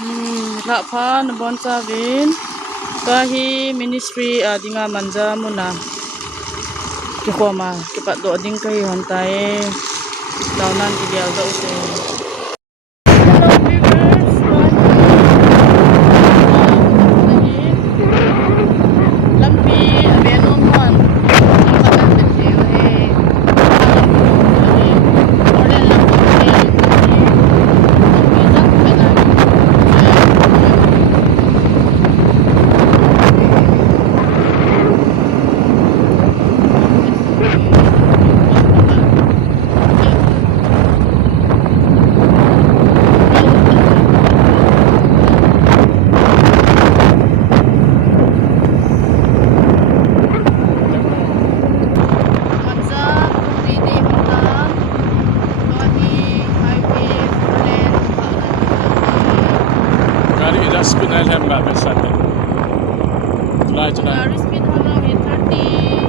Lakpa nabon sabin kahi ministry di nga manja mo na kiko ma kipat do ding kahi hantae daunan ideal da ute. Hello viewers, lampi abenon mon Speed hem ba besat. Tulay tulay. speed halo 30